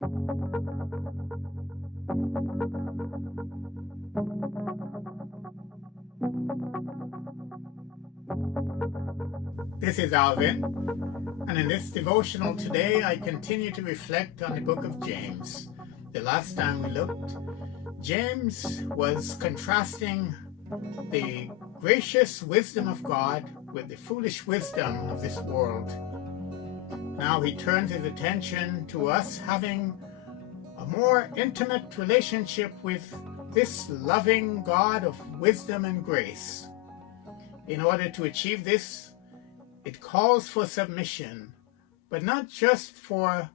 This is Alvin, and in this devotional today, I continue to reflect on the book of James. The last time we looked, James was contrasting the gracious wisdom of God with the foolish wisdom of this world. Now he turns his attention to us having a more intimate relationship with this loving God of wisdom and grace. In order to achieve this, it calls for submission, but not just for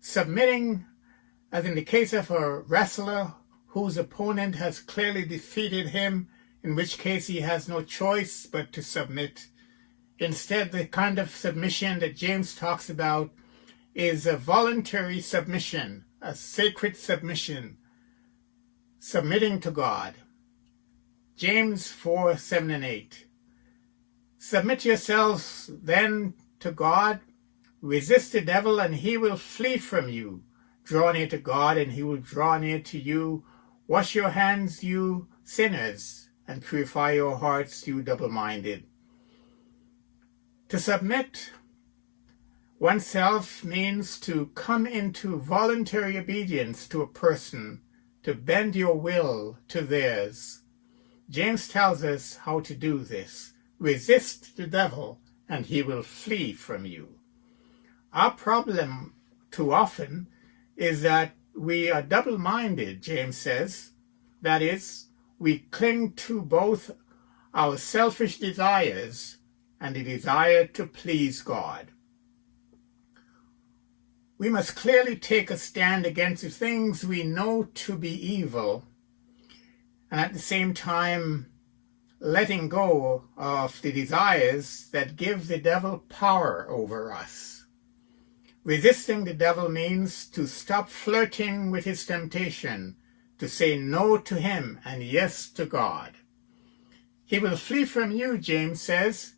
submitting, as in the case of a wrestler whose opponent has clearly defeated him, in which case he has no choice but to submit. Instead, the kind of submission that James talks about is a voluntary submission, a sacred submission, submitting to God. James 4:7 and 8. Submit yourselves then to God. Resist the devil, and he will flee from you. Draw near to God, and he will draw near to you. Wash your hands, you sinners, and purify your hearts, you double-minded. To submit oneself means to come into voluntary obedience to a person, to bend your will to theirs. James tells us how to do this. Resist the devil, and he will flee from you. Our problem too often is that we are double-minded, James says. That is, we cling to both our selfish desires and the desire to please God. We must clearly take a stand against the things we know to be evil, and at the same time letting go of the desires that give the devil power over us. Resisting the devil means to stop flirting with his temptation, to say no to him and yes to God. He will flee from you, James says,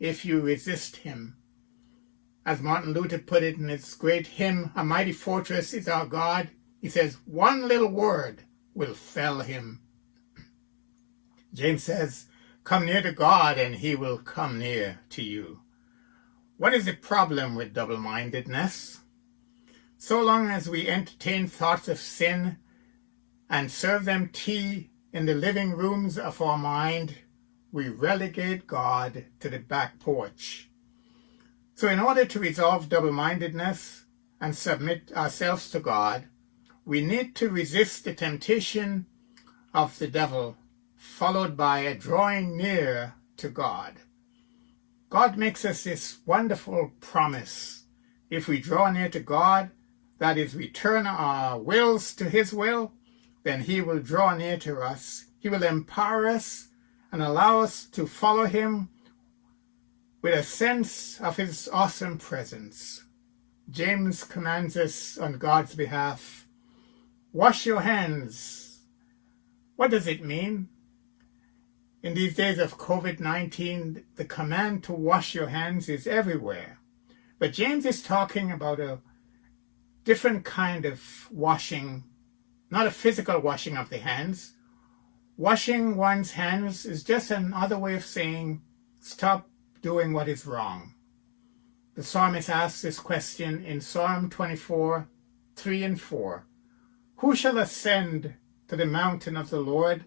if you resist him. As Martin Luther put it in his great hymn, "A Mighty Fortress is Our God," he says, one little word will fell him. James says, come near to God and he will come near to you. What is the problem with double-mindedness? So long as we entertain thoughts of sin and serve them tea in the living rooms of our mind, we relegate God to the back porch. So in order to resolve double-mindedness and submit ourselves to God, we need to resist the temptation of the devil, followed by a drawing near to God. God makes us this wonderful promise. If we draw near to God, that is, we turn our wills to his will, then he will draw near to us. He will empower us and allow us to follow him with a sense of his awesome presence. James commands us on God's behalf, wash your hands. What does it mean? In these days of COVID-19, the command to wash your hands is everywhere. But James is talking about a different kind of washing, not a physical washing of the hands. Washing one's hands is just another way of saying, stop doing what is wrong. The psalmist asks this question in Psalm 24, 3 and 4. Who shall ascend to the mountain of the Lord?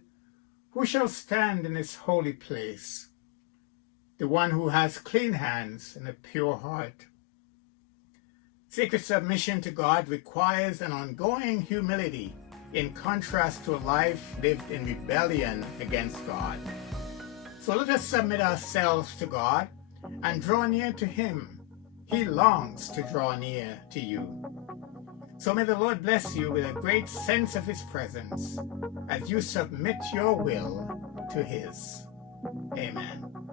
Who shall stand in his holy place? The one who has clean hands and a pure heart. Sacred submission to God requires an ongoing humility in contrast to a life lived in rebellion against God. So let us submit ourselves to God and draw near to him. He longs to draw near to you. So may the Lord bless you with a great sense of his presence as you submit your will to his. Amen.